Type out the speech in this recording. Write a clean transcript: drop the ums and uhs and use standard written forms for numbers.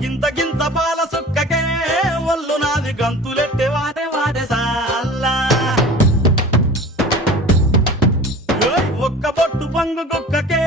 గింత గింత పాల సుక్కకే ఒళ్ళు నాది గంతులెట్టే వాడే వాడే సాల్లా ఒక్క బొట్టు పంగు కుక్కకే